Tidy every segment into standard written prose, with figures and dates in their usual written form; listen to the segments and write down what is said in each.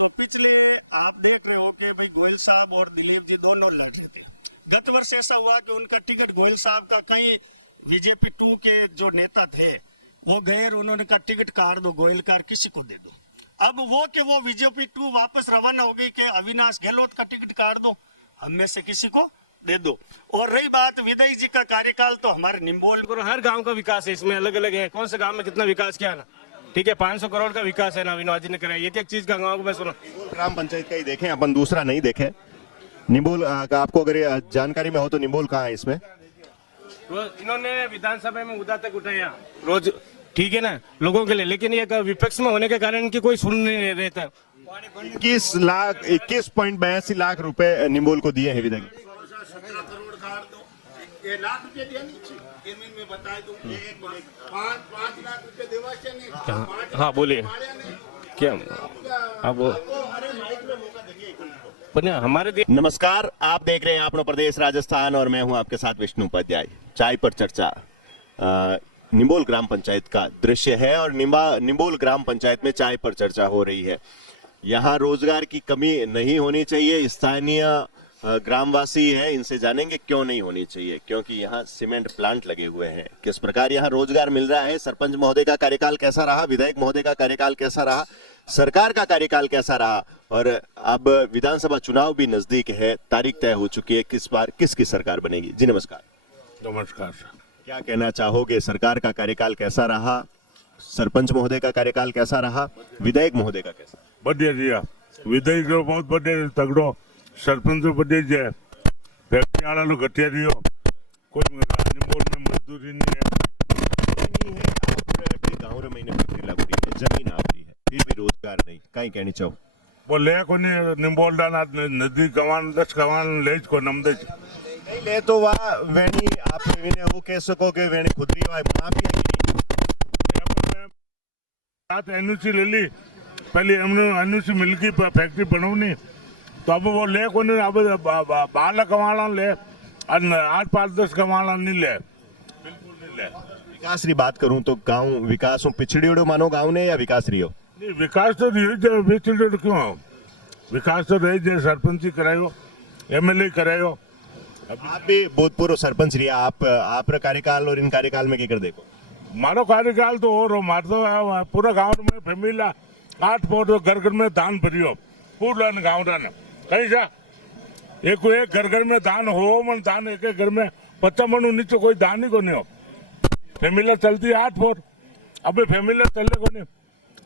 तो पिछले आप देख रहे हो कि भाई गोयल साहब और दिलीप जी दोनों लड़ रहे थे। गत वर्ष ऐसा हुआ कि उनका टिकट गोयल साहब का कहीं बीजेपी 2 के जो नेता थे वो गए, उन्होंने कहा टिकट काट दो गोयल का, किसी को दे दो। अब वो बीजेपी 2 वापस रवाना होगी कि अविनाश गहलोत का टिकट काट दो, हम में से किसी को दे दो। और रही बात विदय जी का कार्यकाल, तो हमारे निम्बोल हर गांव का विकास है, इसमें अलग अलग है, कौन से गांव में कितना विकास किया ना, ठीक है 500 करोड़ का विकास है ना अविनाश जी ने कराया। एक चीज का गाँव को मैं सुना, ग्राम पंचायत का ही देखें अपन, दूसरा नहीं देखें। निम्बोल का आपको अगर जानकारी में हो तो निम्बोल कहाँ है इसमें? इन्होंने विधानसभा में मुद्दा तक उठाया रोज, ठीक है ना, लोगों के लिए, लेकिन ये विपक्ष में होने के कारण इनकी कोई सुन नहीं रहता। 21.82 लाख रुपए निम्बोल को दिए हैं विधायक। हाँ बोलिए क्या अब हमारे नमस्कार, आप देख रहे हैं अपना प्रदेश राजस्थान और मैं हूं आपके साथ विष्णु उपाध्याय। चाय पर चर्चा निम्बोल ग्राम पंचायत का दृश्य है और निम्बोल ग्राम पंचायत में चाय पर चर्चा हो रही है। यहाँ रोजगार की कमी नहीं होनी चाहिए, स्थानीय ग्रामवासी हैं, इनसे जानेंगे क्यों नहीं होनी चाहिए, क्योंकि यहाँ सीमेंट प्लांट लगे हुए हैं। किस प्रकार यहाँ रोजगार मिल रहा है, सरपंच महोदय का कार्यकाल कैसा रहा, विधायक महोदय का कार्यकाल कैसा रहा, सरकार का कार्यकाल कैसा रहा, और अब विधानसभा चुनाव भी नजदीक है, तारीख तय हो चुकी है, किस बार किसकी सरकार बनेगी। जी नमस्कार। नमस्कार। क्या कहना चाहोगे, सरकार का कार्यकाल कैसा रहा, सरपंच महोदय का कार्यकाल कैसा रहा, विधायक महोदय का कैसा? बढ़िया दिया, विधायक बहुत बढ़िया तगड़ो, सरपंच बढ़िया है, फैक्ट्री वाला लोग घटिया दियो, कोई निम्बोल में मजदूरी नहीं है। गाँव रे महीने फैक्ट्री लागू है, जमीन आपकी है, फिर भी रोजगार नहीं, कहीं कहनी चाहो? वो ले को निम्बोल डाना नदी कमान 10 कमान ले को नमदे नहीं ले तो वाह वेणी आप विने वो कह सको कि वेणी खुदरी वाह माफिया की बात एनओसी ले ली, पहले हमने एनओसी मिल की फैक्ट्री बनवनी, तो अब वो ले को नहीं, अब 12 कमाना ले, 8-5-10 कमाना नहीं ले, बिल्कुल नहीं ले। विकास की बात करूं तो गांव विकास हो पिछड़ी उड़ो मानो गांव ने, या विकास रही हो? नहीं विकास तो रही पिछड़ी क्यों, विकास तो रही है, सरपंची करायो, एमएलए करायो। आप भी भूतपूर्व सरपंच रही, आप कार्यकाल और इन कार्यकाल में क्या कर देखो? मारो कार्यकाल तो और मार तो पूरा गांव में फैमिली 8 फोट घर घर में दान भरियो, पूरा गांव दान कहीं जा एक घर घर में दान हो, मन दान एक घर में 50 मन नीचे कोई दान ही को नहीं हो। फैमिली चलती 8 फोट, अबे फैमिली चले को नहीं,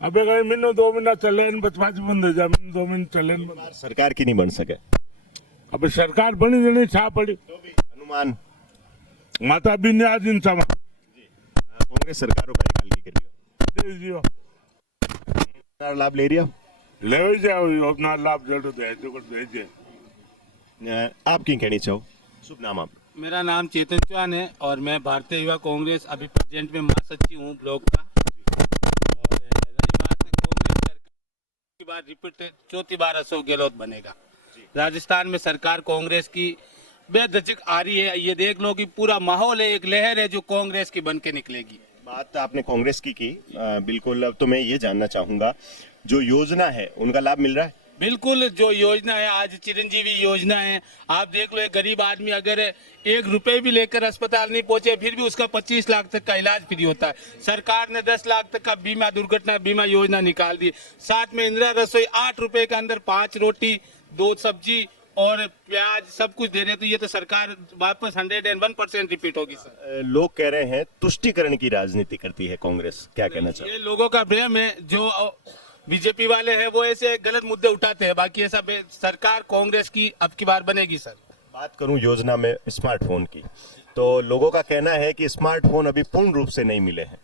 अबे कहीं महीनों 2 महीना चले, 5 बंद जा 2 महीने चले। सरकार की नहीं बन सके, अब सरकार बनी नहीं, छा पड़ी अनुमान माता भी ने आज इन समा कांग्रेस सरकारों कार्यकाल की करियो लाभ ले रही ले जाओ अपना लाभ जरूर दे दे। आप की कहनी चाहो? शुभ नाम आप? मेरा नाम चेतन चौहान है और मैं भारतीय युवा कांग्रेस अभी प्रेसिडेंट में महासचिव हूँ ब्लॉक का। और रही बात कांग्रेस सरकार की बार रिपीट चौथी बार अशोक गहलोत बनेगा। राजस्थान में सरकार कांग्रेस की बेधचक आ रही है, ये देख लो कि पूरा माहौल है, एक लहर है जो कांग्रेस की बन के निकलेगी। बात आपने कांग्रेस की बिल्कुल। अब तो मैं ये जानना चाहूंगा, जो योजना है उनका लाभ मिल रहा है? बिल्कुल, जो योजना है आज चिरंजीवी योजना है, आप देख लो एक गरीब आदमी अगर 1 रुपए भी लेकर अस्पताल नहीं पहुंचे फिर भी उसका 25 लाख तक का इलाज फ्री होता है। सरकार ने 10 लाख तक का बीमा, दुर्घटना बीमा योजना निकाल दी। साथ में इंदिरा रसोई 8 रुपए के अंदर 5 रोटी 2 सब्जी और प्याज सब कुछ दे रहे, तो ये तो सरकार वापस 101% रिपीट होगी। सर लोग कह रहे हैं तुष्टीकरण की राजनीति करती है कांग्रेस, क्या कहना चाहिए? ये लोगों का भ्रम है, जो बीजेपी वाले हैं वो ऐसे गलत मुद्दे उठाते हैं, बाकी ऐसा सरकार कांग्रेस की अब की बार बनेगी। सर बात करूं योजना में स्मार्टफोन की, तो लोगों का कहना है कि स्मार्टफोन अभी पूर्ण रूप से नहीं मिले हैं।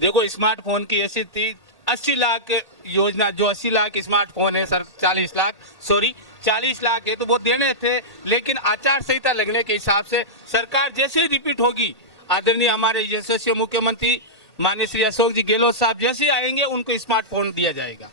देखो स्मार्टफोन की ऐसी थी 80 लाख योजना, जो 80 लाख स्मार्टफोन है सर, 40 लाख है तो वो देने थे, लेकिन आचार संहिता लगने के हिसाब से सरकार जैसे ही रिपीट होगी, आदरणीय हमारे यशस्वी मुख्यमंत्री माननीय श्री अशोक जी गहलोत साहब जैसे आएंगे उनको स्मार्टफोन दिया जाएगा।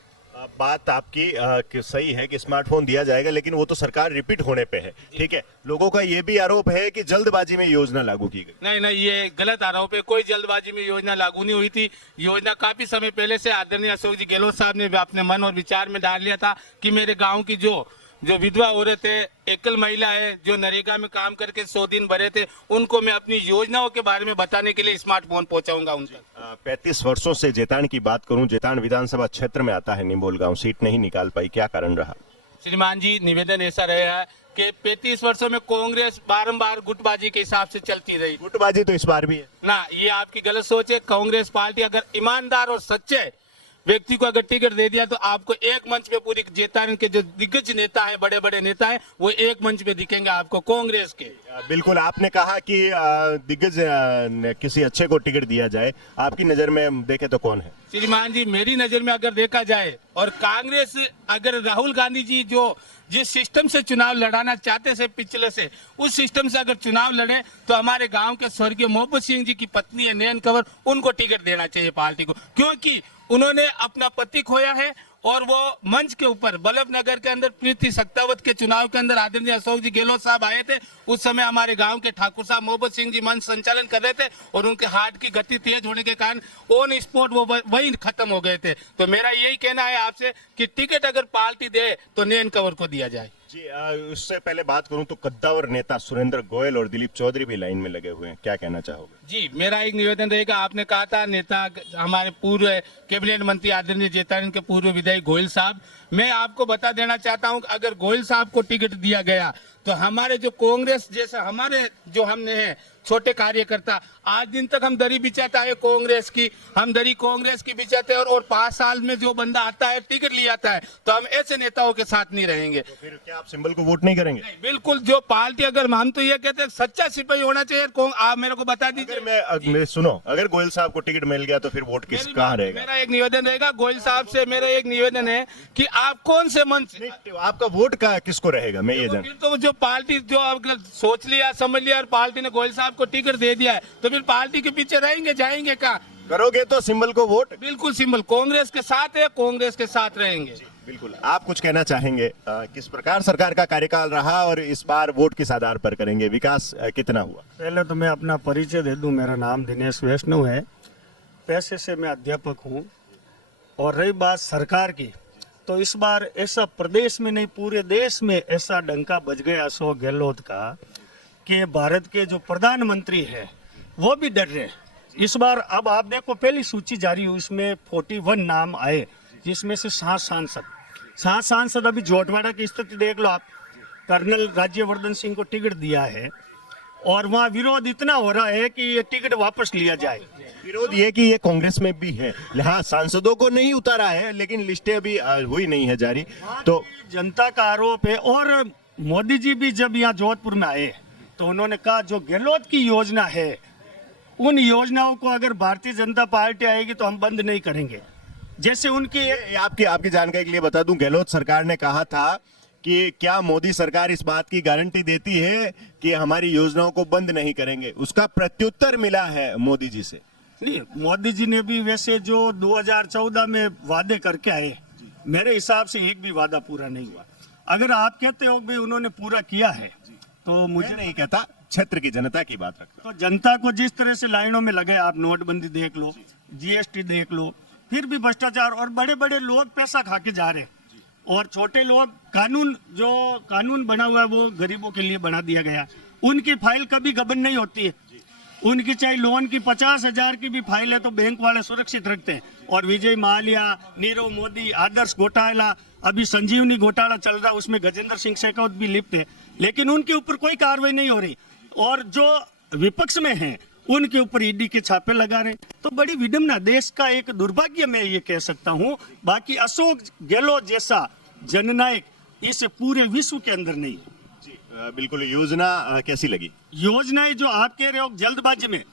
बात आपकी कि सही है कि स्मार्टफोन दिया जाएगा, लेकिन वो तो सरकार रिपीट होने पे है, ठीक है। लोगों का ये भी आरोप है कि जल्दबाजी में योजना लागू की गई। नहीं नहीं, ये गलत आरोप है। कोई जल्दबाजी में योजना लागू नहीं हुई थी। योजना काफी समय पहले से आदरणीय अशोक जी गहलोत साहब ने भी अपने मन और विचार में डाल लिया था कि मेरे गांव की जो विधवा औरत है, एकल महिला है, जो नरेगा में काम करके 100 दिन भरे थे, उनको मैं अपनी योजनाओं के बारे में बताने के लिए स्मार्टफोन पहुंचाऊंगा उन तक। 35 वर्षों से जेतान की बात करूं, जेतान विधानसभा क्षेत्र में आता है निम्बोल गांव, सीट नहीं निकाल पाई, क्या कारण रहा? श्रीमान जी, निवेदन ऐसा रहा है कि 35 वर्षों में कांग्रेस बारंबार गुटबाजी के हिसाब से चलती रही। गुटबाजी तो इस बार भी है ना, ये आपकी गलत सोच है। कांग्रेस पार्टी अगर ईमानदार और सच्चे व्यक्ति को अगर टिकट दे दिया तो आपको एक मंच पे पूरी जेतान के जो दिग्गज नेता है, बड़े बड़े नेता है, वो एक मंच पे दिखेंगे आपको कांग्रेस के। बिल्कुल, आपने कहा कि दिग्गज किसी अच्छे को टिकट दिया जाए, आपकी नजर में देखे तो कौन है? श्रीमान जी, मेरी नजर में अगर देखा जाए और कांग्रेस अगर राहुल गांधी जी जो जिस सिस्टम से चुनाव लड़ाना चाहते से पिछले से, उस सिस्टम से अगर चुनाव लड़े तो हमारे गांव के स्वर्गीय मोहब्बत सिंह जी की पत्नी है नयन कंवर, उनको टिकट देना चाहिए पार्टी को, क्योंकि उन्होंने अपना पति खोया है और वो मंच के ऊपर बल्लभ नगर के अंदर प्रीति सत्तावत के चुनाव के अंदर आदरणीय अशोक जी गहलोत साहब आए थे। उस समय हमारे गांव के ठाकुर साहब मोहब्बत सिंह जी मंच संचालन कर रहे थे और उनके हार्ट की गति तेज होने के कारण ऑन स्पॉट वो वहीं खत्म हो गए थे। तो मेरा यही कहना है आपसे कि टिकट अगर पार्टी दे तो नयन कंवर को दिया जाए। जी, उससे पहले बात करूं तो कद्दावर नेता सुरेंद्र गोयल और दिलीप चौधरी भी लाइन में लगे हुए हैं, क्या कहना चाहोगे? जी, मेरा एक निवेदन रहेगा। आपने कहा था नेता हमारे पूर्व कैबिनेट मंत्री आदरणीय जेतान के पूर्व विधायक गोयल साहब, मैं आपको बता देना चाहता हूं कि अगर गोयल साहब को टिकट दिया गया तो हमारे जो कांग्रेस जैसे हमारे जो हमने हैं छोटे कार्यकर्ता, आज दिन तक हम दरी बिछाता है कांग्रेस की, हम दरी कांग्रेस की बिछाते हैं और 5 साल में जो बंदा आता है टिकट ले आता है, तो हम ऐसे नेताओं के साथ नहीं रहेंगे। तो फिर क्या आप सिंबल को वोट नहीं करेंगे? नहीं, बिल्कुल, जो पार्टी अगर हम तो ये कहते हैं सच्चा सिपाही होना चाहिए। आप मेरे को बता दीजिए। मैं सुनो, अगर गोयल साहब को टिकट मिल गया तो फिर वोट किस कहाँ रहेगा? मेरा एक निवेदन रहेगा गोयल साहब से, मेरा एक निवेदन है कि आप कौन से मंच, आपका वोट का किसको रहेगा, मैं ये जान। फिर तो जो पार्टी जो अगर सोच लिया समझ लिया और पार्टी ने गोयल साहब को टिकट दे दिया है तो फिर पार्टी के पीछे रहेंगे, जाएंगे कहाँ? करोगे तो सिंबल को वोट? बिल्कुल, सिंबल कांग्रेस के साथ है, कांग्रेस के साथ रहेंगे। बिल्कुल, आप कुछ कहना चाहेंगे? किस प्रकार सरकार का कार्यकाल रहा और इस बार वोट किस आधार पर करेंगे, विकास कितना हुआ? पहले तो मैं अपना परिचय दे दूं, मेरा नाम दिनेश वैष्णव है, पेशे से मैं अध्यापक हूं। और रही बात सरकार की, तो इस बार ऐसा प्रदेश में नहीं पूरे देश में ऐसा डंका बज गया अशोक गहलोत का कि भारत के जो प्रधानमंत्री है वो भी डर रहे। इस बार अब आप देखो, पहली सूची जारी हुई, इसमें 41 नाम आए, जिसमें से 7 सांसद अभी जोटवाड़ा की स्थिति देख लो आप, कर्नल राज्यवर्धन सिंह को टिकट दिया है और वहाँ विरोध इतना हो रहा है कि ये टिकट वापस लिया जाए। विरोध ये कि ये कांग्रेस में भी है, हाँ सांसदों को नहीं उतारा है, लेकिन लिस्टें अभी हुई नहीं है जारी। तो जनता का आरोप है। और मोदी जी भी जब यहाँ जोधपुर में आए तो उन्होंने कहा जो गहलोत की योजना है उन योजनाओं को अगर भारतीय जनता पार्टी आएगी तो हम बंद नहीं करेंगे। जैसे उनकी आपकी जानकारी के लिए बता दूं, गहलोत सरकार ने कहा था कि क्या मोदी सरकार इस बात की गारंटी देती है कि हमारी योजनाओं को बंद नहीं करेंगे? उसका प्रत्युत्तर मिला है मोदी जी से। नहीं, मोदी जी ने भी वैसे जो 2014 में वादे करके आए, मेरे हिसाब से एक भी वादा पूरा नहीं हुआ। अगर आप कहते हो कि उन्होंने पूरा किया है तो मुझे नहीं कहता, क्षेत्र की जनता की बात रखता। तो जनता को जिस तरह से लाइनों में लगे, आप नोटबंदी देख लो, जीएसटी देख लो, फिर भी भ्रष्टाचार और बड़े बड़े लोग पैसा खा के जा रहे हैं और छोटे लोग, कानून बना हुआ है वो गरीबों के लिए बना दिया गया। उनकी फाइल कभी गबन नहीं होती है, उनकी चाहे लोन की 50,000 की भी फाइल है तो बैंक वाले सुरक्षित रखते हैं। और विजय माल्या, नीरव मोदी, आदर्श घोटाला, अभी संजीवनी घोटाला चल रहा है, उसमें गजेंद्र सिंह शेखावत भी लिप्त है, लेकिन उनके ऊपर कोई कार्रवाई नहीं हो रही। और जो विपक्ष में हैं उनके ऊपर ईडी के छापे लगा रहे। तो बड़ी विडम्बना, देश का एक दुर्भाग्य मैं ये कह सकता हूँ। बाकी अशोक गहलोत जैसा जननायक इस पूरे विश्व के अंदर नहीं है। बिल्कुल। योजना कैसी लगी? योजनाएं जो आप कह रहे हो जल्दबाजी में,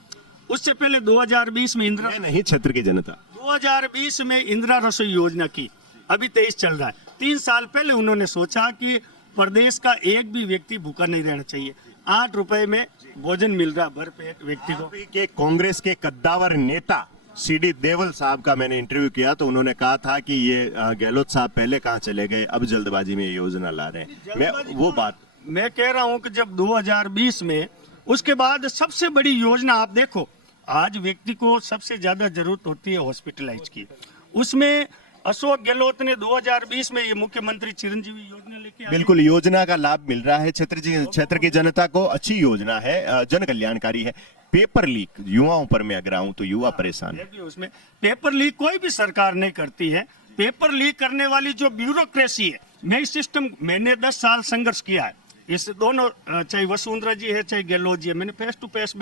उससे पहले 2020 में इंदिरा नहीं, क्षेत्र की जनता 2020 में इंदिरा रसोई योजना की, अभी 23 चल रहा है। 3 साल पहले उन्होंने सोचा कि प्रदेश का एक भी व्यक्ति भूखा नहीं रहना चाहिए। 8 रुपए में भोजन मिल रहा भरपेट व्यक्ति को। के कांग्रेस के कद्दावर नेता सीडी देवल साहब का मैंने इंटरव्यू किया तो उन्होंने कहा था कि ये गहलोत साहब पहले कहाँ चले गए, अब जल्दबाजी में ये योजना ला रहे हैं। मैं वो बात मैं कह रहा हूं कि जब 2020 में उसके बाद सबसे बड़ी योजना आप देखो, आज व्यक्ति को सबसे ज्यादा जरूरत होती है हॉस्पिटलाइज की, उसमें अशोक गहलोत ने 2020 में ये मुख्यमंत्री चिरंजीवी योजना लेके आए। बिल्कुल योजना का लाभ मिल रहा है, क्षेत्र की जनता को अच्छी योजना है, जन कल्याणकारी है। पेपर लीक युवाओं पर मैं अगर आऊं तो युवा परेशान है। भी उसमें पेपर लीक कोई भी सरकार नहीं करती है। पेपर लीक करने वाली जो ब्यूरोक्रेसी है, मैं इस सिस्टम मैंने 10 साल संघर्ष किया है इस दोनों, चाहे वसुंधरा जी है चाहे गहलोत जी है, मैंने फेस टू फेस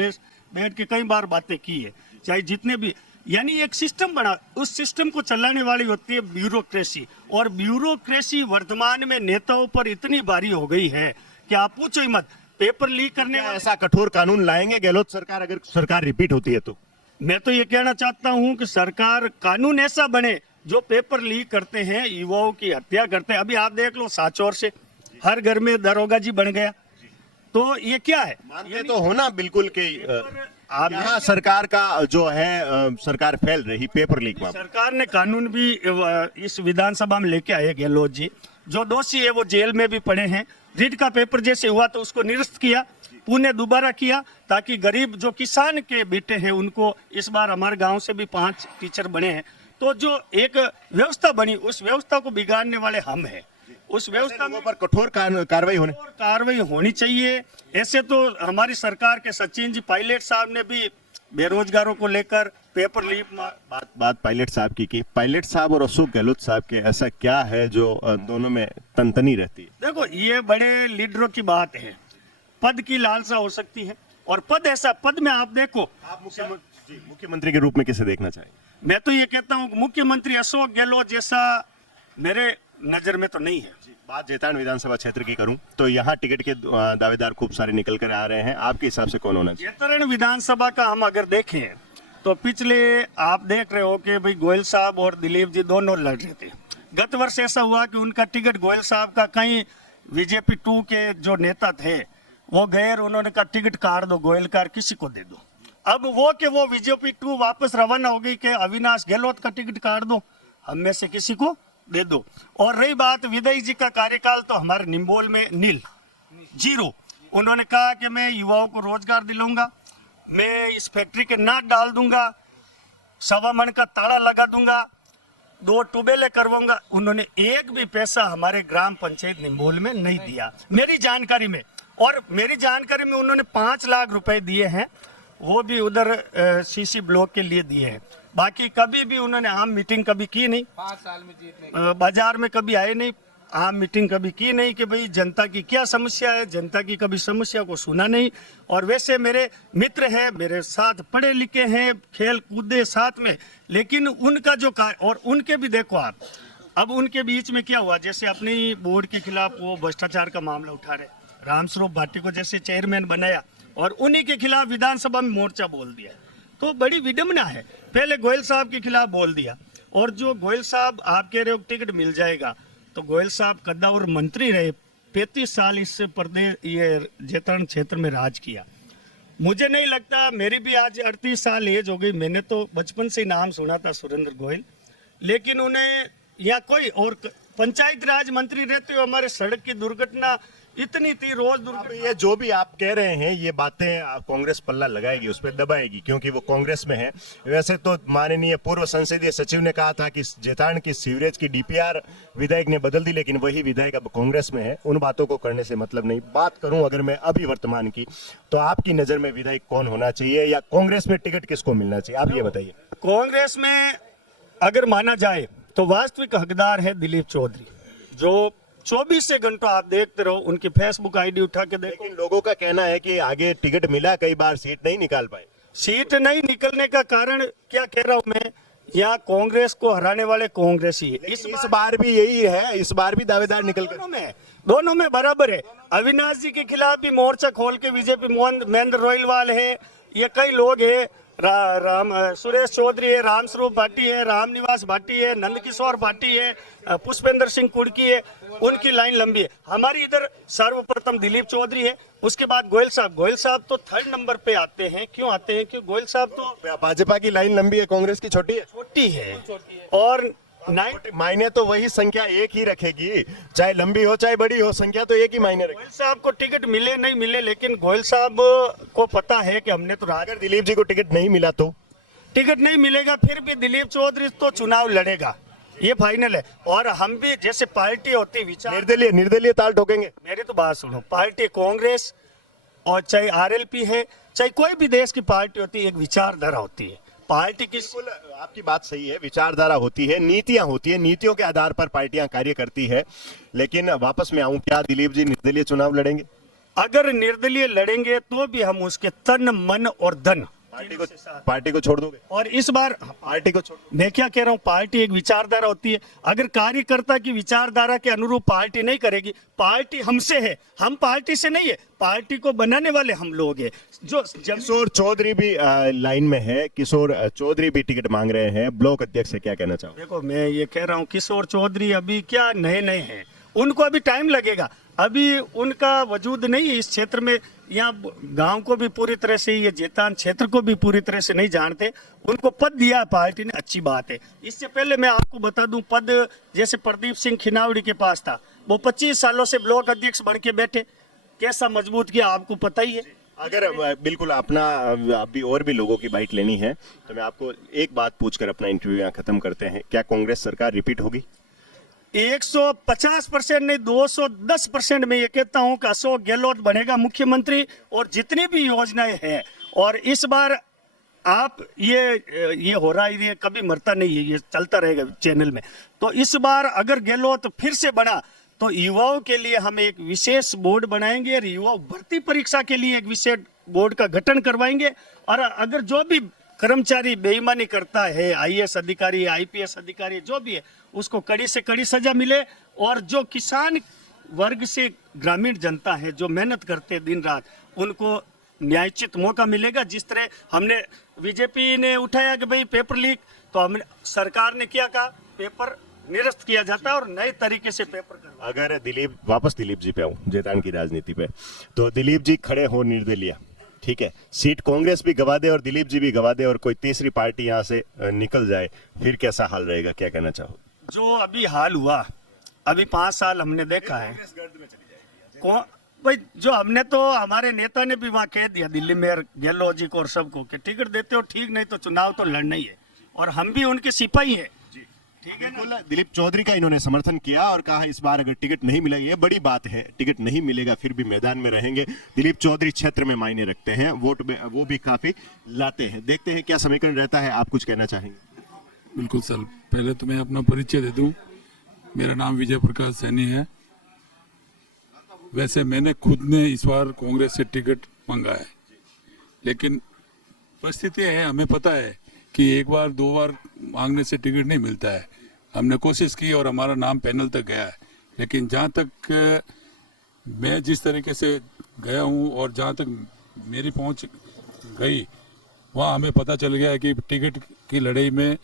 बैठ के कई बार बातें की है, चाहे जितने भी, यानी एक सिस्टम बना, उस सिस्टम को चलाने वाली होती है ब्यूरोक्रेसी, और ब्यूरोक्रेसी वर्तमान में नेताओं पर इतनी भारी हो गई है कि आप पूछो ही मत। पेपर लीक करने क्या ऐसा कठोर कानून लाएंगे गहलोत सरकार, अगर सरकार रिपीट होती है तो? मैं तो ये कहना चाहता हूं कि सरकार कानून ऐसा बने जो पेपर लीक करते हैं, युवाओं की हत्या करते हैं। अभी आप देख लो साचौर से हर घर में दरोगा जी बन गया, तो ये क्या है? ये तो होना बिल्कुल कि आप यहाँ सरकार का जो है सरकार फैल रही पेपर लीक में। सरकार ने कानून भी इस विधानसभा में लेके आए गहलोत जी, जो दोषी है वो जेल में भी पड़े हैं। रीड का पेपर जैसे हुआ तो उसको निरस्त किया, पुणे दोबारा किया, ताकि गरीब जो किसान के बेटे हैं उनको, इस बार हमारे गांव से भी 5 टीचर बने हैं, तो जो एक व्यवस्था बनी उस व्यवस्था को बिगाड़ने वाले हम हैं। उस व्यवस्था में पर कठोर कार्रवाई होनी चाहिए। ऐसे तो हमारी सरकार के सचिन जी पायलट साहब ने भी बेरोजगारों को लेकर पेपर लीक बात पायलट साहब की पायलट साहब और अशोक गहलोत साहब के ऐसा क्या है जो दोनों में तनतनी रहती है? देखो, ये बड़े लीडरों की बात है, पद की लालसा हो सकती है, और पद ऐसा, पद में आप देखो, आप मुख्यमंत्री के रूप में किसे देखना चाहेंगे? मैं तो ये कहता हूँ मुख्यमंत्री अशोक गहलोत जैसा मेरे नजर में तो नहीं है। बात जेतान विधानसभा क्षेत्र की करूं तो यहाँ टिकट के दावेदार खूब सारे निकल कर आ रहे हैं, आपके हिसाब से कौन होना चाहिए? जेतरण विधानसभा का हम अगर देखें तो पिछले आप देख रहे हो कि भाई गोयल साहब और दिलीप जी दोनों लड़ रहे थे। गत वर्ष ऐसा हुआ कि उनका टिकट गोयल साहब का कहीं बीजेपी 2 के जो नेता थे वो गए, उन्होंने कहा टिकट काट दो, गोयल कार किसी को दे दो। अब वो बीजेपी 2 वापस रवाना हो गई कि अविनाश गहलोत का टिकट काट दो, हम में से किसी को दे दो। और रही बात विदय जी का कार्यकाल, तो हमारे निम्बोल में नील 0। उन्होंने कहा कि मैं युवाओं को रोजगार दिलाऊंगा, मैं इस फैक्ट्री के नाक डाल दूंगा, 1.25 मन का ताला लगा दूंगा, 2 ट्यूबवेल करवाऊंगा। उन्होंने एक भी पैसा हमारे ग्राम पंचायत निम्बोल में नहीं दिया मेरी जानकारी में, और मेरी जानकारी में उन्होंने 5 लाख रुपए दिए हैं, वो भी उधर सीसी ब्लॉक के लिए दिए हैं। बाकी कभी भी उन्होंने आम मीटिंग कभी की नहीं, 5 साल में जीतने बाजार में कभी आए नहीं, आम मीटिंग कभी की नहीं कि भाई जनता की क्या समस्या है, जनता की कभी समस्या को सुना नहीं। और वैसे मेरे मित्र हैं, मेरे साथ पढ़े लिखे हैं, खेल कूदे साथ में, लेकिन उनका जो और उनके भी देखो आप, अब उनके बीच में क्या हुआ, जैसे अपनी बोर्ड के खिलाफ वो भ्रष्टाचार का मामला उठा रहे, रामस्वरूप भाटी को जैसे चेयरमैन बनाया और उन्हीं के खिलाफ विधानसभा में मोर्चा बोल दिया, तो बड़ी विडम्बना है। पहले गोयल साहब के खिलाफ बोल दिया, और जो गोयल साहब आप कह रहे हो टिकट मिल जाएगा, तो गोयल साहब कद्दावर मंत्री रहे, 35 साल इससे प्रदेश ये जेतरण क्षेत्र में राज किया। मुझे नहीं लगता, मेरी भी आज 38 साल एज हो गई, मैंने तो बचपन से ही नाम सुना था सुरेंद्र गोयल, लेकिन उन्हें या कोई और पंचायत राज मंत्री रहते हो, हमारे सड़क की दुर्घटना इतनी थी, रोज दुर्घटना। ये जो भी आप कह रहे हैं ये बातें कांग्रेस पल्ला लगाएगी, उस पर दबाएगी, क्योंकि वो कांग्रेस में है। वैसे तो माननीय पूर्व संसदीय सचिव ने कहा था कि जेतान की सीवरेज की डीपीआर विधायक ने बदल दी, लेकिन वही विधायक अब कांग्रेस में है, उन बातों को करने से मतलब नहीं। बात करूं अगर मैं अभी वर्तमान की, तो आपकी नजर में विधायक कौन होना चाहिए, या कांग्रेस में टिकट किसको मिलना चाहिए, आप ये बताइए। कांग्रेस में अगर माना जाए तो वास्तविक हकदार है दिलीप चौधरी, जो 24 घंटों आप देखते रहो, उनकी फेसबुक आईडी उठा के देखो। लेकिन लोगों का कहना है कि आगे टिकट मिला, कई बार सीट नहीं निकाल पाए। सीट नहीं निकलने का कारण क्या कह रहा हूं मैं, या कांग्रेस को हराने वाले कांग्रेस ही है। इस बार भी यही है, इस बार भी दावेदार निकल कर दोनों में बराबर है। अविनाश जी के खिलाफ भी मोर्चा खोल के बीजेपी महेंद्र रोइलवाल है, ये कई लोग हैं, सुरेश चौधरी है, रामस्वरूप भाटी है, रामनिवास भाटी है, नंदकिशोर भाटी है, पुष्पेंद्र सिंह कुड़की है, उनकी लाइन लंबी है। हमारी इधर सर्वप्रथम दिलीप चौधरी है, उसके बाद गोयल साहब तो 3rd नंबर पे आते हैं। क्यों आते हैं? क्यों गोयल साहब तो भाजपा की लाइन लंबी है, कांग्रेस की छोटी है। छोटी है और मायने तो वही संख्या एक ही रखेगी, चाहे लंबी हो चाहे बड़ी हो, संख्या तो एक ही मायने रखेगी। गोयल साहब को टिकट मिले नहीं मिले, लेकिन गोयल साहब को पता है कि हमने तो अगर दिलीप जी को टिकट नहीं मिला तो टिकट नहीं मिलेगा, फिर भी दिलीप चौधरी तो चुनाव लड़ेगा, ये फाइनल है। और हम भी जैसे पार्टी होती विचार निर्दलीय ताल ठोकेंगे। मेरी तो बात सुनो, पार्टी कांग्रेस और चाहे आरएलपी है, चाहे कोई भी देश की पार्टी होती है, एक विचारधारा होती है। पार्टी की आपकी बात सही है, विचारधारा होती है, नीतियां होती है, नीतियों के आधार पर पार्टियां कार्य करती है। लेकिन वापस में आऊं, क्या दिलीप जी निर्दलीय चुनाव लड़ेंगे? अगर निर्दलीय लड़ेंगे तो भी हम उसके तन मन और धन पार्टी को छोड़ दोगे? और इस बार पार्टी को छोड़, मैं क्या कह रहा हूँ, पार्टी एक विचारधारा होती है। अगर कार्यकर्ता की विचारधारा के अनुरूप पार्टी नहीं करेगी, पार्टी हमसे है, हम पार्टी से नहीं है, पार्टी को बनाने वाले हम लोग हैं। जो किशोर चौधरी भी लाइन में है, किशोर चौधरी भी टिकट मांग रहे हैं, ब्लॉक अध्यक्ष से क्या कहना चाहोगे? देखो, मैं ये कह रहा हूँ, किशोर चौधरी अभी क्या नए नए हैं, उनको अभी टाइम लगेगा, अभी उनका वजूद नहीं है इस क्षेत्र में। यहाँ गांव को भी पूरी तरह से, ये जेतान क्षेत्र को भी पूरी तरह से नहीं जानते। उनको पद दिया पार्टी ने, अच्छी बात है। इससे पहले मैं आपको बता दूं, पद जैसे प्रदीप सिंह खिनावड़ी के पास था, वो 25 सालों से ब्लॉक अध्यक्ष बन के बैठे, कैसा मजबूत किया आपको पता ही है। अगर बिल्कुल अपना अभी और भी लोगों की बाइट लेनी है तो मैं आपको एक बात पूछकर अपना इंटरव्यू यहाँ खत्म करते हैं। क्या कांग्रेस सरकार रिपीट होगी? 150% नहीं, 210% में ये कहता हूं कि अशोक गहलोत बनेगा मुख्यमंत्री। और जितनी भी योजनाएं हैं, और इस बार आप ये हो रहा है, ये कभी मरता नहीं है, ये चलता रहेगा चैनल में। तो इस बार अगर गहलोत फिर से बना तो युवाओं के लिए हम एक विशेष बोर्ड बनाएंगे और युवा भर्ती परीक्षा के लिए एक विशेष बोर्ड का गठन करवाएंगे। और अगर जो भी कर्मचारी बेईमानी करता है, आईएएस अधिकारी, आईपीएस अधिकारी, जो भी है, उसको कड़ी से कड़ी सजा मिले। और जो किसान वर्ग से ग्रामीण जनता है, जो मेहनत करते हैं दिन रात, उनको न्यायोचित मौका मिलेगा। जिस तरह हमने बीजेपी ने उठाया कि भाई पेपर लीक, तो हमने सरकार ने क्या कहा, पेपर निरस्त किया जाता है और नए तरीके से पेपर करवा। अगर दिलीप जी पे आऊं, जेतान की राजनीति पे, तो दिलीप जी खड़े हो निर्दलीय, ठीक है, सीट कांग्रेस भी गवा दे और दिलीप जी भी गवा दे और कोई तीसरी पार्टी यहाँ से निकल जाए, फिर कैसा हाल रहेगा? क्या कहना चाहो? जो अभी हाल हुआ, अभी 5 साल हमने देखा है, भाई जो हमने तो, हमारे नेता ने भी वहाँ कह दिया दिल्ली मेयर गहलोत जी को और सबको कि टिकट देते हो ठीक, नहीं तो चुनाव तो लड़ना ही है। और हम भी उनके सिपाही हैं, ठीक है ना। दिलीप चौधरी का इन्होंने समर्थन किया और कहा इस बार अगर टिकट नहीं मिलेगा, ये बड़ी बात है, टिकट नहीं मिलेगा फिर भी मैदान में रहेंगे। दिलीप चौधरी क्षेत्र में मायने रखते हैं, वोट में वो भी काफी लाते हैं। देखते हैं क्या समीकरण रहता है। आप कुछ कहना चाहेंगे? बिल्कुल सर, पहले तो मैं अपना परिचय दे दूं। मेरा नाम विजय प्रकाश सैनी है। वैसे मैंने खुद ने इस बार कांग्रेस से टिकट मांगा है, लेकिन परिस्थिति है, हमें पता है कि एक बार 2 बार मांगने से टिकट नहीं मिलता है। हमने कोशिश की और हमारा नाम पैनल तक गया है, लेकिन जहाँ तक मैं जिस तरीके से गया हूँ और जहाँ तक मेरी पहुँच गई, वहाँ हमें पता चल गया है कि टिकट की लड़ाई में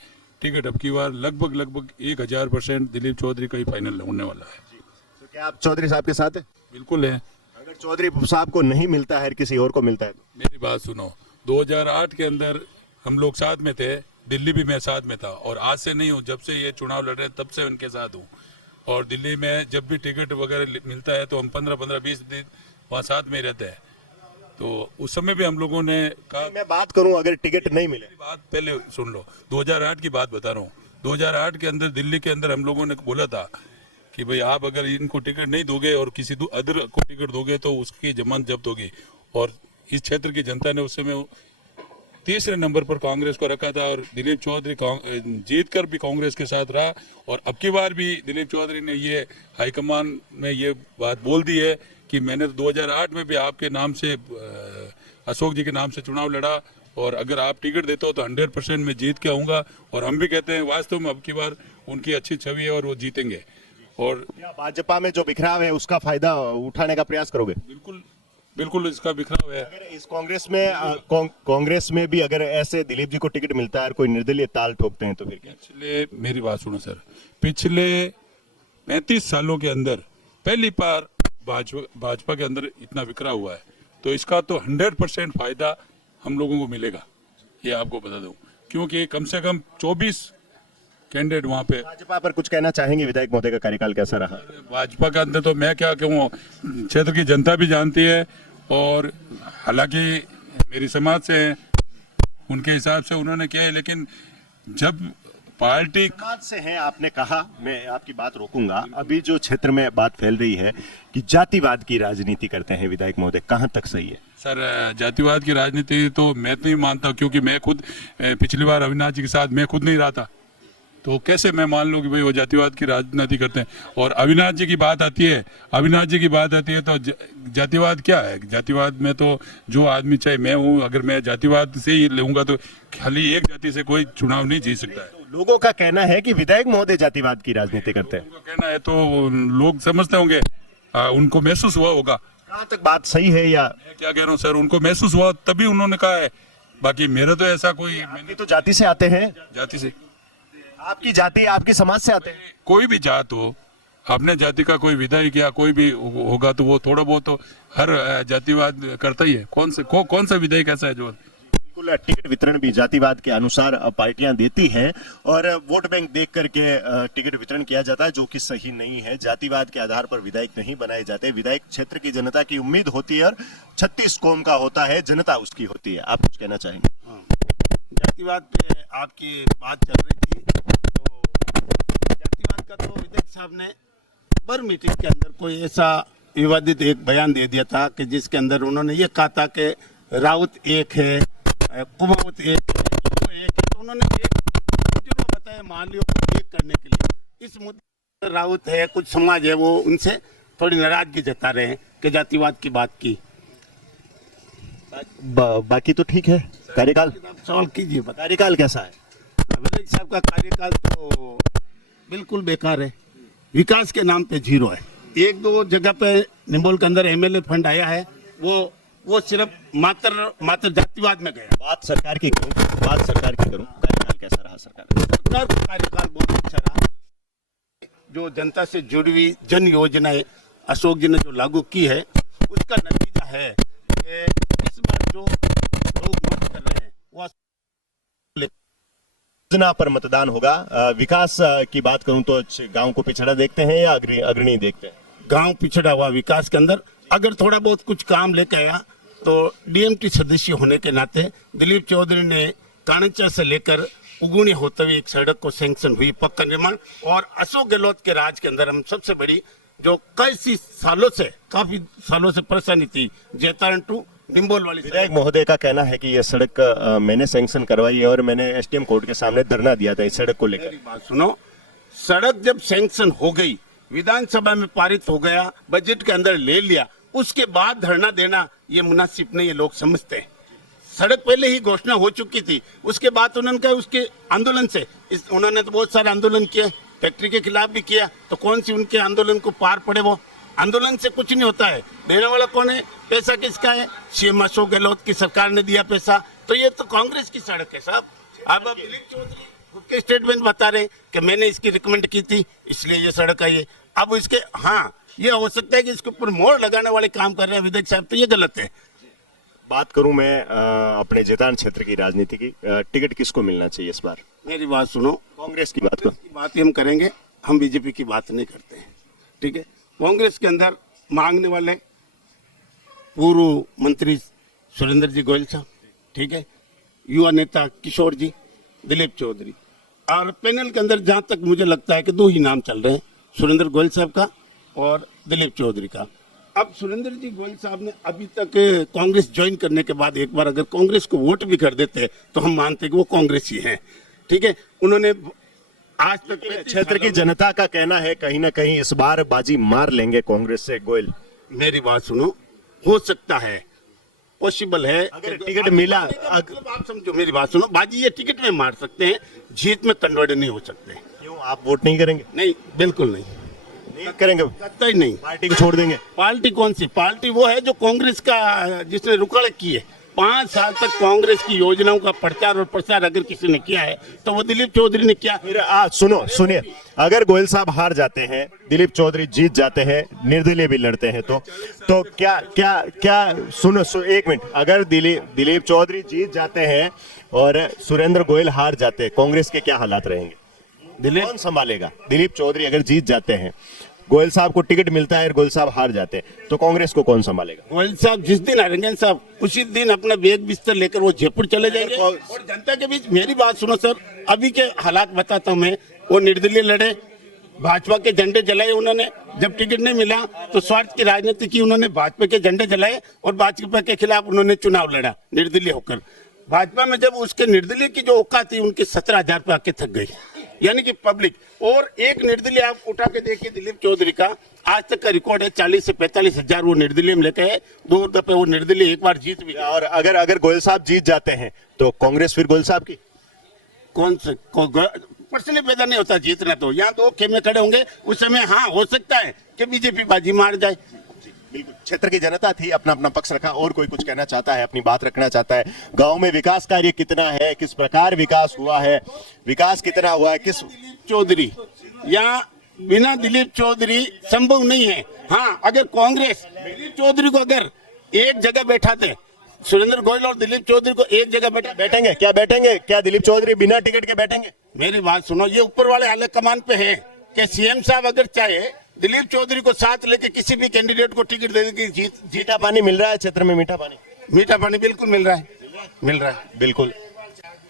टिकट अब की बार लगभग 1000% दिलीप चौधरी का ही फाइनल होने वाला है। तो क्या आप चौधरी साहब के साथ है? बिल्कुल है। अगर चौधरी साहब को नहीं मिलता है, किसी और को मिलता है तो? मेरी बात सुनो, 2008 के अंदर हम लोग साथ में थे, दिल्ली भी मैं साथ में था, और आज से नहीं हूँ, जब से ये चुनाव लड़ रहे तब से उनके साथ हूँ। और दिल्ली में जब भी टिकट वगैरह मिलता है तो हम 15-20 दिन वहाँ साथ में रहते हैं। तो उस समय भी हम लोगों ने कहा, मैं बात करूं अगर टिकट नहीं मिले, बात पहले सुन लो, 2008 की बात बता रहा हूँ। 2008 के अंदर दिल्ली के अंदर हम लोगों ने बोला था कि भाई आप अगर इनको टिकट नहीं दोगे और किसी अदर को टिकट दोगे तो उसकी जमानत जब्त होगी। और इस क्षेत्र की जनता ने उस समय तीसरे नंबर पर कांग्रेस को रखा था, और दिलीप चौधरी जीत कर भी कांग्रेस के साथ रहा। और अब की बार भी दिलीप चौधरी ने ये हाईकमान में ये बात बोल दी है कि मैंने 2008 में भी आपके नाम से, अशोक जी के नाम से चुनाव लड़ा, और अगर आप टिकट देते हो तो 100% मैं जीत के आऊँगा। और हम भी कहते हैं वास्तव में अब की बार उनकी अच्छी छवि है और वो जीतेंगे। और भाजपा में जो बिखराव है उसका फायदा उठाने का प्रयास करोगे? बिल्कुल बिल्कुल इसका बिखराव है। अगर इस कांग्रेस में भी अगर ऐसे दिलीप जी को टिकट मिलता है और कोई निर्दलीय ताल ठोकते हैं तो फिर क्या? मेरी बात सुनो सर, पिछले 35 सालों के अंदर पहली बार भाजपा के अंदर इतना बिखरा हुआ है, तो इसका तो 100% फायदा हम लोगों को मिलेगा, ये आपको बता दूं, क्योंकि कम से कम 24 कैंडिडेट वहाँ पे। भाजपा पर कुछ कहना चाहेंगे? विधायक महोदय का कार्यकाल कैसा रहा? भाजपा के अंदर तो मैं क्या कहूँ, क्षेत्र की जनता भी जानती है, और हालांकि मेरी समाज से है, उनके हिसाब से उन्होंने किया है, लेकिन जब पार्टी समाज से है आपने कहा, मैं आपकी बात रोकूंगा। अभी जो क्षेत्र में बात फैल रही है कि जातिवाद की राजनीति करते हैं विधायक महोदय, कहां तक सही है? सर, जातिवाद की राजनीति तो मैं नहीं मानता, क्योंकि मैं खुद पिछली बार अविनाश जी के साथ मैं खुद नहीं रहा था, तो कैसे मैं मान लूं कि भाई वो जातिवाद की राजनीति करते हैं। और अविनाश जी की बात आती है तो जातिवाद क्या है? जातिवाद में तो जो आदमी, चाहे मैं हूं, अगर मैं जातिवाद से ही लूंगा तो खाली एक जाति से कोई चुनाव नहीं जीत सकता है। लोगों का कहना है कि विधायक महोदय जातिवाद की राजनीति करते हैं। उनका कहना है तो लोग समझते होंगे, उनको महसूस हुआ होगा। कहां तक बात सही है या? मैं क्या कह रहा हूँ सर, उनको महसूस हुआ तभी उन्होंने कहा है, बाकी मेरा तो ऐसा कोई, मैंने तो जाति से आते हैं। जाति से, आपकी जाति, आपकी समाज से आते हैं। कोई भी जात हो, अपने जाति का कोई विधायक या कोई भी होगा तो वो थोड़ा बहुत तो हर जातिवाद करता ही है। कौन सा विधायक ऐसा है जो? बिल्कुल, टिकट वितरण भी जातिवाद के अनुसार पार्टियां देती हैं और वोट बैंक देख करके टिकट वितरण किया जाता है, जो कि सही नहीं है। जातिवाद के आधार पर विधायक नहीं बनाए जाते। विधायक क्षेत्र की जनता की उम्मीद होती है और 36 कौम का होता है, जनता उसकी होती है। आप कुछ कहना चाहेंगे? जातिवाद पे आपकी बात चल रही थी, तो जातिवाद का तो विधायक साहब ने बर मीटिंग के अंदर कोई ऐसा विवादित एक बयान दे दिया था कि जिसके अंदर उन्होंने ये कहा था कि राउत एक है, कुमाऊत एक है, तो एक है, तो उन्होंने एक जुर्म बताया मालियों को एक करने के लिए। इस मुद्दे राउत है, कुछ समाज है, वो उनसे थोड़ी नाराजगी जता रहे हैं कि जातिवाद की बात की। बाकी तो ठीक है। कार्यकाल, सवाल कीजिए। कार्यकाल कैसा है? विधायक साहब का कार्यकाल तो बिल्कुल बेकार है, विकास के नाम पे जीरो है। एक दो जगह पे निम्बोल के अंदर एमएलए फंड आया है, वो सिर्फ मात्र जातिवाद में गया। बात सरकार की करूं, कार्यकाल कैसा रहा सरकार का कार्यकाल बहुत अच्छा रहा। जो जनता से जुड़ी हुई जन योजनाएं अशोक जी ने जो लागू की है, उसका नतीजा है कि इस बार जो लोग मत कर रहे हैं वो योजना पर मतदान होगा। विकास की बात करूं तो गांव को पिछड़ा देखते हैं या अग्रणी देखते हैं? गांव पिछड़ा हुआ विकास के अंदर अगर थोड़ा बहुत कुछ काम लेकर आया तो डीएमटी सदस्य होने के नाते दिलीप चौधरी ने कानचा से लेकर उगुनी होते हुए एक सड़क को सैंक्शन हुई, पक्का निर्माण। और अशोक गहलोत के राज के अंदर हम सबसे बड़ी जो काफी सालों से परेशानी थी, जैतारण टू निम्बोल वाली। विधायक महोदय का कहना है कि यह सड़क मैंने सैंक्शन करवाई है और मैंने एसडीएम कोर्ट के सामने धरना दिया था इस सड़क को लेकर। बात सुनो, सड़क जब सैंक्शन हो गई, विधानसभा में पारित हो गया, बजट के अंदर ले लिया, उसके बाद धरना देना ये मुनासिब नहीं है, लोग समझते हैं। सड़क पहले ही घोषणा हो चुकी थी, उसके बाद उन्होंने कहा उसके आंदोलन से उन्होंने तो बहुत सारे आंदोलन किए, फैक्ट्री के खिलाफ भी किया, तो कौन सी उनके आंदोलन को पार पड़े? वो आंदोलन से कुछ नहीं होता है। देने वाला कौन है? पैसा किसका है? सीएम अशोक गहलोत की सरकार ने दिया पैसा, तो ये तो कांग्रेस की सड़क है साहब। अब दिलीप चौधरी खुद के स्टेटमेंट बता रहे कि मैंने इसकी रिकमेंड की थी इसलिए ये सड़क आई है। अब इसके ये हो सकता है कि इसके ऊपर मोहर लगाने वाले काम कर रहे हैं विधायक साहब, तो ये गलत है। बात करूं मैं अपने जैतान क्षेत्र की राजनीति की, टिकट किसको मिलना चाहिए इस बार? मेरी बात सुनो, कांग्रेस की बात ही हम करेंगे, हम बीजेपी की बात नहीं करते हैं, ठीक है। कांग्रेस के अंदर मांगने वाले पूर्व मंत्री सुरेंद्र जी गोयल साहब, ठीक है, युवा नेता किशोर जी, दिलीप चौधरी, और पैनल के अंदर जहां तक मुझे लगता है कि दो ही नाम चल रहे हैं, सुरेंद्र गोयल साहब का और दिलीप चौधरी का। अब सुरेंद्र जी गोयल साहब ने अभी तक कांग्रेस ज्वाइन करने के बाद एक बार अगर कांग्रेस को वोट भी कर देते तो हम मानते कि वो कांग्रेस ही है, ठीक है। उन्होंने आज तक क्षेत्र की जनता का कहना है कहीं ना कहीं इस बार बाजी मार लेंगे कांग्रेस से गोयल। मेरी बात सुनो, हो सकता है, पॉसिबल है, अगर टिकट मिला। मतलब आप समझो मेरी बात सुनो, बाजी ये टिकट में मार सकते हैं, जीत में कन्वर्ट नहीं हो सकते। क्यों, आप वोट नहीं करेंगे? नहीं, बिल्कुल नहीं। नहीं करेंगे, कतई नहीं। पार्टी को छोड़ देंगे। पार्टी कौन सी पार्टी? वो है जो कांग्रेस का, जिसने रुकावट की है। 5 साल तक कांग्रेस की योजनाओं का प्रचार और प्रसार अगर किसी ने किया है तो वो दिलीप चौधरी ने किया। फिर सुनिए, अगर गोयल साहब हार जाते हैं, दिलीप चौधरी जीत जाते हैं, निर्दलीय भी लड़ते हैं, तो क्या सुनो एक मिनट, अगर दिलीप चौधरी जीत जाते हैं और सुरेंद्र गोयल हार जाते हैं, कांग्रेस के क्या हालात रहेंगे? कौन संभालेगा? दिलीप चौधरी अगर जीत जाते हैं, गोयल साहब को टिकट मिलता है और गोयल साहब हार जाते हैं, तो कांग्रेस को कौन संभालेगा? गोयल साहब जिस दिन हारेंगे साहब, उसी दिन अपना बैग बिस्तर लेकर वो जयपुर चले जाएंगे और जनता के बीच। मेरी बात सुनो सर, अभी के हालात बताता हूँ मैं। वो निर्दलीय लड़े, भाजपा के झंडे जलाए उन्होंने, जब टिकट नहीं मिला तो स्वार्थ की राजनीति की उन्होंने, भाजपा के झंडे जलाए और भाजपा के खिलाफ उन्होंने चुनाव लड़ा निर्दलीय होकर। भाजपा में जब उसके निर्दलीय की जो औकात थी उनकी 17,000 पे आके थक गई, यानी कि पब्लिक। और एक निर्दलीय आप उठा के देखिए, दिलीप चौधरी का आज तक का रिकॉर्ड है 40 से 45 हजार वो निर्दलीय में लेके है। 2 दफे वो निर्दलीय एक बार जीत भी। और अगर गोयल साहब जीत जाते हैं तो कांग्रेस फिर गोयल साहब की कौन से पर्सनली पैदा नहीं होता जीतना, तो यहाँ 2 खेमे खड़े होंगे उस समय। हाँ, हो सकता है कि बीजेपी बाजी मार जाए। बिल्कुल, क्षेत्र की जनता थी, अपना अपना पक्ष रखा। और कोई कुछ कहना चाहता है, अपनी बात रखना चाहता है? गांव में विकास कार्य कितना है, किस प्रकार विकास हुआ है, विकास कितना हुआ है, किस चौधरी या बिना दिलीप चौधरी संभव नहीं है। हाँ, अगर कांग्रेस दिलीप चौधरी को अगर एक जगह बैठाते, सुरेंद्र गोयल और दिलीप चौधरी को एक जगह बैठेंगे क्या दिलीप चौधरी बिना टिकट के बैठेंगे? मेरी बात सुनो, ये ऊपर वाले हाले कमान पे है कि सीएम साहब अगर चाहे दिलीप चौधरी को साथ लेके किसी भी कैंडिडेट को टिकट दे देगी। मीठा पानी मिल रहा है क्षेत्र में? मीठा पानी बिल्कुल मिल रहा है बिल्कुल।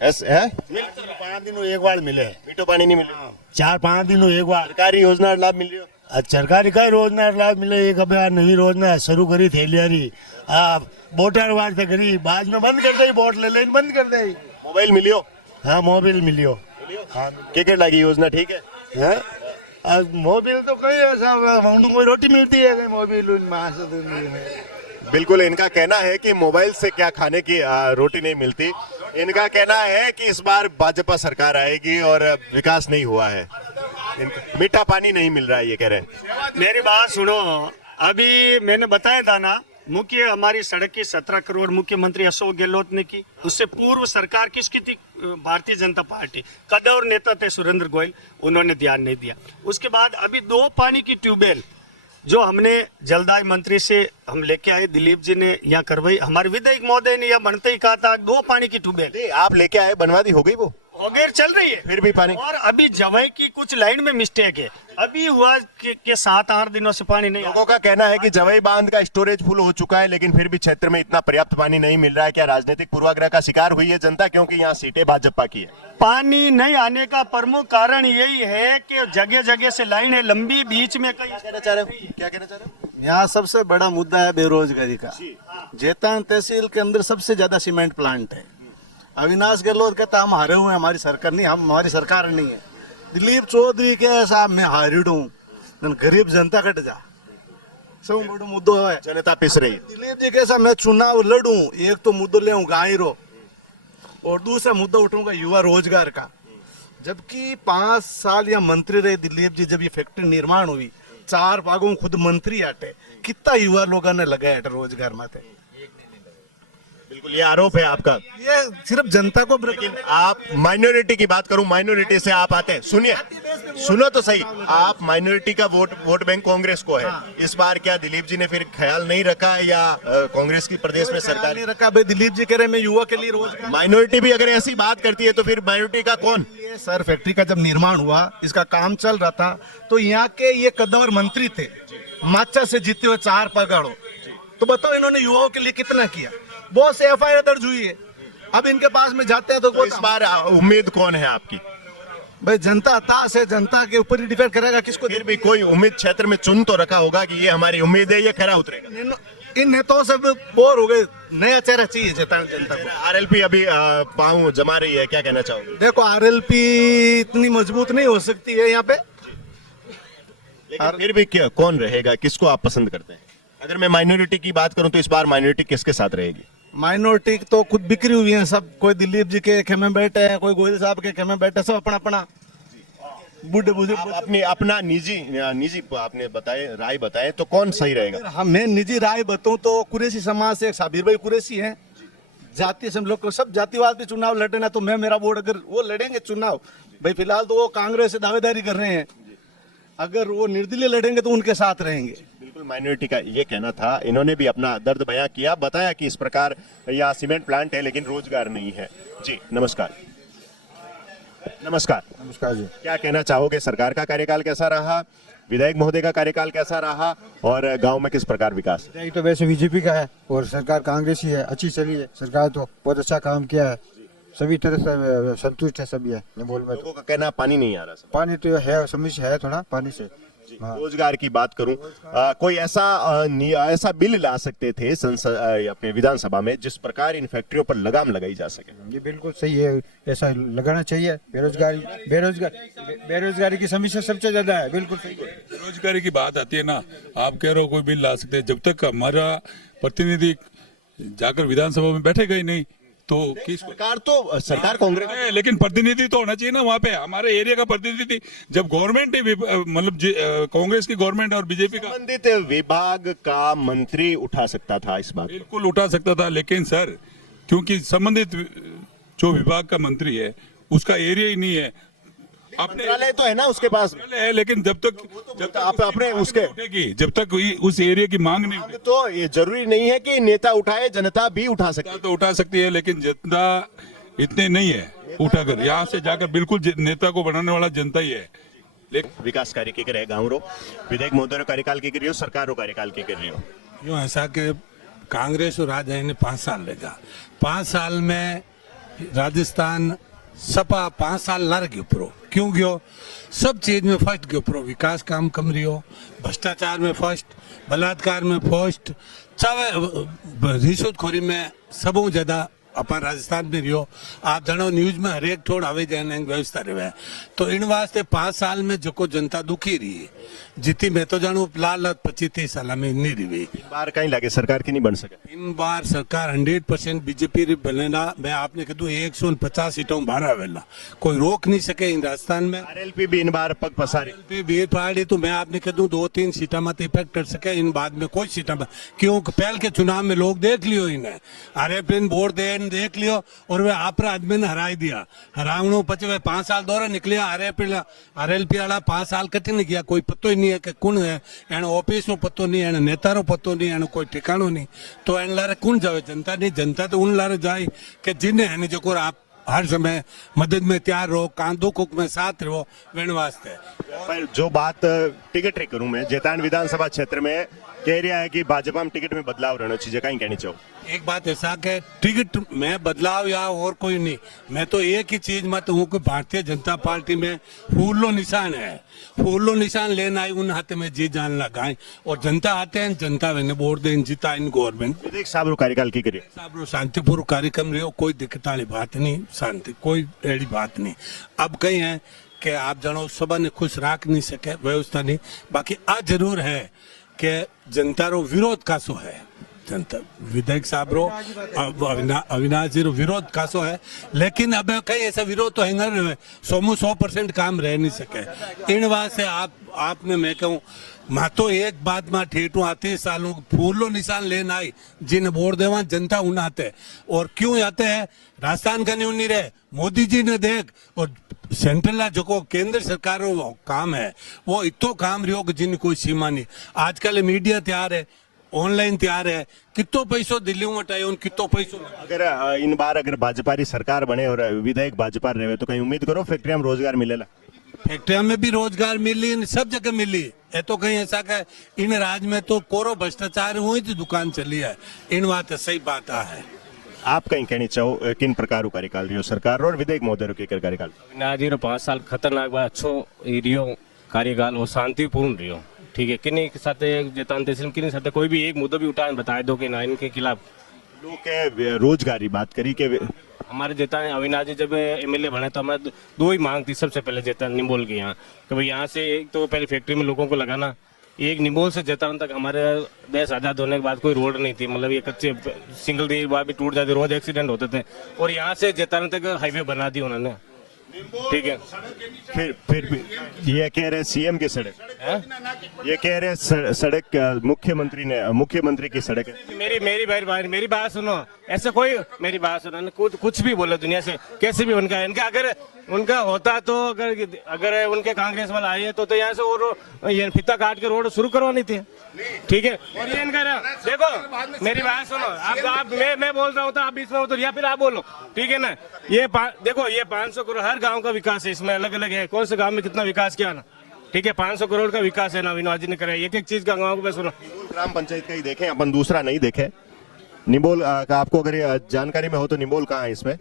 है 5 दिनों एक बार मिले, मीठो पानी नहीं मिल रहा? 4-5 दिनों एक बार सरकारी योजना लाभ मिल रही हो? सरकारी का योजना लाभ मिले। एक अब यार नई योजना शुरू करी थैलियारी, वोटर वार्ड से करी, बाद में बंद कर दी, वोट ले लेन बंद कर दी। मोबाइल मिलियो? हाँ, मोबाइल मिलियो। हाँ, क्या लगी योजना? ठीक है। मोबाइल तो कहीं ऐसा कोई रोटी मिलती है, कहीं मोबाइल बिल्कुल, इनका कहना है कि मोबाइल से क्या खाने की रोटी नहीं मिलती। इनका कहना है कि इस बार भाजपा सरकार आएगी और विकास नहीं हुआ है, मीठा पानी नहीं मिल रहा है, ये कह रहे हैं। मेरी बात सुनो, अभी मैंने बताया था ना, मुख्य हमारी सड़क की 17 करोड़ मुख्यमंत्री अशोक गहलोत ने की। उससे पूर्व सरकार किसकी थी? भारतीय जनता पार्टी। कदर नेता थे सुरेंद्र गोयल, उन्होंने ध्यान नहीं दिया। उसके बाद अभी 2 पानी की ट्यूबवेल जो हमने जलदाय मंत्री से हम लेके आए, दिलीप जी ने यहाँ करवाई। हमारे विधायक महोदय ने यह बनते ही कहा था 2 पानी की ट्यूबवेल आप लेके आए, बनवा दी, हो गई वो वगैरह चल रही है, फिर भी पानी। और अभी जवाई की कुछ लाइन में मिस्टेक है, अभी हुआ कि 7-8 दिनों से पानी नहीं। लोगों का कहना है कि जवाई बांध का स्टोरेज फुल हो चुका है, लेकिन फिर भी क्षेत्र में इतना पर्याप्त पानी नहीं मिल रहा है। क्या राजनीतिक पूर्वाग्रह का शिकार हुई है जनता, क्योंकि यहाँ सीटें भाजपा की है? पानी नहीं आने का प्रमुख कारण यही है कि जगह जगह से लाइन है लंबी, बीच में कहीं। क्या कहना चाह रहे हो? यहाँ सबसे बड़ा मुद्दा है बेरोजगारी का। जेतान तहसील के अंदर सबसे ज्यादा सीमेंट प्लांट है। अविनाश गहलोत कहता हम हारे हुए, हमारी सरकार नहीं, हमारी सरकार नहीं है। दिलीप चौधरी के साहब मैं हारिड हूँ, गरीब जनता कट जा, सब बड़ा मुद्दो है, जनता पिस रही है। दिलीप जी के साथ मैं चुनाव लड़ूं, एक तो मुद्दो ले गायरो और दूसरा मुद्दा उठाऊंगा युवा रोजगार का। जबकि 5 साल या मंत्री रहे दिलीप जी, जब ये फैक्ट्री निर्माण हुई 4 भागों खुद मंत्री आटे, कितना युवा लोगों ने लगाया रोजगार माथे। बिल्कुल, ये आरोप है आपका। ये सिर्फ जनता को, लेकिन आप माइनॉरिटी की बात करूं, माइनॉरिटी से आप आते हैं। सुनो तो सही, आप माइनॉरिटी का वोट बैंक कांग्रेस को है। इस बार क्या दिलीप जी ने फिर ख्याल नहीं रखा या कांग्रेस की प्रदेश में सरकार नहीं रखा? भाई दिलीप जी कह रहे मैं युवा के लिए रोजगार। माइनॉरिटी भी अगर ऐसी बात करती है तो फिर माइनॉरिटी का कौन? सर, फैक्ट्री का जब निर्माण हुआ, इसका काम चल रहा था, तो यहाँ के ये कद्दावर मंत्री थे, माचा से जीते हुए 4 पगाड़ो, तो बताओ इन्होंने युवाओं के लिए कितना किया? बहुत से एफआईआर दर्ज हुई है। अब इनके पास में जाते हैं तो इस बार उम्मीद कौन है आपकी? भाई जनता हताश है, जनता के ऊपर ही डिपेंड करेगा किसको। फिर भी कोई उम्मीद क्षेत्र में चुन तो रखा होगा कि ये हमारी उम्मीद है, ये खरा उतरेगा। इन नेताओं से बोर हो गए, नया चेहरा चाहिए जनता को। आरएलपी अभी पांव जमा रही है, क्या कहना चाहोगे? देखो, आरएलपी इतनी मजबूत नहीं हो सकती है यहाँ पे, लेकिन फिर भी क्या, कौन रहेगा, किसको आप पसंद करते हैं? अगर मैं माइनॉरिटी की बात करूं तो इस बार माइनॉरिटी किसके साथ रहेगी? माइनॉरिटी तो खुद बिक्री हुई है सब, कोई दिलीप जी के खेमे बैठे हैं, कोई गोयल साहब के खेमे बैठे, सब अपना अपना। बूढ़े बुजुर्ग। आप अपनी अपना निजी निजी आपने बताए राय बताए तो कौन सही रहेगा? हम मैं निजी राय बताऊं तो कुरैशी समाज से साबिर भाई कुरैशी हैं, जाति से हम लोग को सब जातिवाद पे चुनाव लड़ना, तो मैं मेरा वोट अगर वो लड़ेंगे चुनाव, भाई फिलहाल तो वो कांग्रेस से दावेदारी कर रहे हैं, अगर वो निर्दलीय लड़ेंगे तो उनके साथ रहेंगे। बिल्कुल माइनॉरिटी का ये कहना था। इन्होंने भी अपना दर्द बयां किया, बताया कि इस प्रकार यहाँ सीमेंट प्लांट है लेकिन रोजगार नहीं है। जी नमस्कार। नमस्कार। नमस्कार जी। क्या कहना चाहोगे, सरकार का कार्यकाल कैसा रहा, विधायक महोदय का कार्यकाल कैसा रहा और गांव में किस प्रकार विकास? विधायक तो वैसे बीजेपी का है और सरकार कांग्रेस ही है, अच्छी चली है सरकार, तो बहुत अच्छा काम किया है, सभी तरह से संतुष्ट है सभी है निम्बोल में। लोगों का कहना पानी नहीं आ रहा। पानी तो है, समस्या है थोड़ा पानी से। हाँ। रोजगार की बात करूं, कोई ऐसा बिल ला सकते थे संसद अपने विधानसभा में जिस प्रकार इन फैक्ट्रियों पर लगाम लगाई जा सके। ये बिल्कुल सही है, ऐसा लगाना चाहिए। बेरोजगारी की समस्या सबसे ज्यादा है, बिल्कुल सही है। बेरोजगारी की बात आती है ना, आप कह रहे हो कोई बिल ला सकते हैं, जब तक हमारा प्रतिनिधि जाकर विधानसभा में बैठेगा ही नहीं तो किस सरकार कांग्रेस है, लेकिन प्रतिनिधि तो होना चाहिए ना वहाँ पे। हमारे एरिया का प्रतिनिधि, जब गवर्नमेंट मतलब कांग्रेस की गवर्नमेंट और बीजेपी का संबंधित विभाग का मंत्री उठा सकता था इस बात, बिल्कुल उठा सकता था, लेकिन सर क्योंकि संबंधित जो विभाग का मंत्री है उसका एरिया ही नहीं है, मंत्रालय तो है ना उसके पास है, लेकिन जब तक आप अपने उसके उठेगी, जब तक उस एरिया की मांग नहीं उठेगी, तो ये जरूरी नहीं है कि नेता उठाए, जनता भी उठा सकती तो उठा सकती है, लेकिन जनता इतने नहीं है उठाकर यहाँ से जाकर, बिल्कुल नेता को बनाने वाला जनता ही है। लेकिन विकास कार्य के करे गाँव रो विधायक महोदय कार्यकाल की करियो, सरकार रो कार्यकाल की करियो। यूँ ऐसा कि कांग्रेस और राज ने 5 साल लेगा, 5 साल में राजस्थान सपा 5 साल लड़ गयो प्रो, क्यों गयो? सब चीज में फर्स्ट गयो प्रो, विकास काम कम रियो, भ्रष्टाचार में फर्स्ट, बलात्कार में फर्स्ट, रिश्वतखोरी में सबों ज्यादा अपन राजस्थान में रियो। आप जानो न्यूज में हरेक थोड़ा आवे जाने व्यवस्था रहे, तो इन वास्ते 5 साल में जो जनता दुखी रही जीती, मैं तो जानू लाल 25-30 साल में नहीं रही। बार कहीं लगे सरकार की नहीं बन सके, इन बार सरकार 100% बीजेपी बनेना। मैं आपने कहूँ 150 सीटों बाहर आवेला, कोई रोक नहीं सके इन राजस्थान में। आरएलपी भी इन बार पग पसारी, बीर पार्टी तो मैं आपने कहूँ 2-3 सीटा में इफेक्ट कर सके, इन बाद में कोई सीटा में, क्यों पहल के चुनाव में लोग देख लियो इन्हें, आरएलपी वोट देख लियो और वे आपरा आदमी ने हराई दिया, हरावनो पचे वे 5 साल दौरा निकलिया, आरएलपी वाला 5 साल कति नहीं किया, कोई पतो ही नहीं है कि कौन है, एने ऑफिस नो पतो नहीं, एने नेता रो पतो नहीं, एने कोई ठिकाणो नहीं, तो एन लारे कौन जावे? जनता नहीं, जनता तो उन लारे जाए कि जिन्हें है जो आप हर समय मदद में तैयार रहो, कांदो कुक में साथ रहो, वेण वास्ते। पर जो बात टिकट री करूं मैं, जेतान विधानसभा क्षेत्र में कह रहा है कि भाजपा में टिकट में बदलाव रहना चाहिए, कहीं कहनी चाहो? एक बात ऐसा कि टिकट में बदलाव या और कोई नहीं, मैं तो एक ही चीज मत हूँ कि भारतीय जनता पार्टी में फूलो निशान है, फूलो निशान लेना आई उन हाथे में जी जान लगाए और जनता आते हैं, जनता ने वोट दें, जीता इन गवर्नमेंट। विधायक साहब कार्यकाल की करिए, साहब शांतिपूर्ण कार्यक्रम रहो, कोई दिक्कत वाली बात नहीं, शांति कोई एड़ी बात नहीं। अब कहीं है कि आप जानो सभा ने खुश राख नहीं सके, व्यवस्था नहीं, बाकी आ जरूर है कि जनता रो विरोध कासो है, जनता विधायक साहब रो अविनाश जी रो विरोध कासो है, लेकिन अब कहीं ऐसा विरोध तो हैंगर 100% काम रह नहीं सके। इन बात से आपने मैं कहूँ मैं तो एक बात में ठेठू आते सालों फूलो निशान लेना आई, जिन वोट देवा जनता उन आते, और क्यों आते हैं? राजस्थान का नहीं रहे, मोदी जी ने देख, और सेंट्रल जो केंद्र सरकार काम है वो इतो काम रहो कि जिन कोई सीमा नहीं। आजकल मीडिया तैयार है, ऑनलाइन तैयार है, कितो पैसों दिल्ली में हटाए उन कितो पैसों। अगर इन बार अगर भाजपा की सरकार बने और विधायक भाजपा रहे तो कहीं उम्मीद करो फैक्ट्रिया में रोजगार मिलेगा? फैक्ट्रिया में भी रोजगार मिली, सब जगह मिली है, तो कहीं ऐसा कहे इन राज में तो कोरो भ्रष्टाचार हुई थी, दुकान चली है, इन बात सही बात है। आप कहीं कहनी चाहो किन प्रकार कार्यकाल रियो सरकार और विधायक महोदय के कार्यकाल? अविनाश जी 5 साल खतरनाक बात अच्छो रियो कार्यकाल और शांतिपूर्ण रियो, ठीक है, किन्हीं के साथ जेतान तहसील किन्हीं साथ कोई भी एक मुद्दा भी उठा बता दो कि ना इनके खिलाफ। लोग के रोजगारी बात करी के हमारे जेतान अविनाश जी जब एमएलए बने तो हमारे 2 ही मांग थी सबसे पहले जेतान निम्बोल की यहाँ, कि भाई यहाँ से एक तो पहले फैक्ट्री में लोगों को लगाना, एक निम्बोल से जेतान तक हमारे देश आज़ाद होने के बाद कोई रोड नहीं थी, मतलब ये कच्चे सिंगल दी बार भी टूट जाते, रोज एक्सीडेंट होते थे, और यहाँ से जेतान तक हाईवे बना दी उन्होंने। ठीक है। फिर भी ये कह रहे हैं सीएम की सड़क हैं? ये कह रहे हैं सड़क मुख्यमंत्री की सड़क है। मेरी बात सुनो, ऐसे कोई मेरी बात सुनो, कुछ भी बोलो दुनिया से, कैसे भी उनका अगर उनका होता तो अगर उनके कांग्रेस वाला आए तो यहाँ से वो ये फीता काट के रोड शुरू करवानी थी, ठीक है। और ये इनका देखो, मेरी बात सुनो, आप मैं बोल रहा हूँ तो आप बीच में उतर या फिर आप बोलो, ठीक है ना। ये देखो, ये 500 करोड़ हर गांव का विकास है, इसमें अलग अलग है, कौन से गांव में कितना विकास किया ना, ठीक है। 500 करोड़ का विकास है ना अविनाश जी ने कराया, एक एक चीज का गाँव को सुनो। ग्राम पंचायत का ही देखें अपन, दूसरा नहीं देखे। निम्बोल का आपको अगर जानकारी में हो तो निम्बोल कहाँ है इसमें?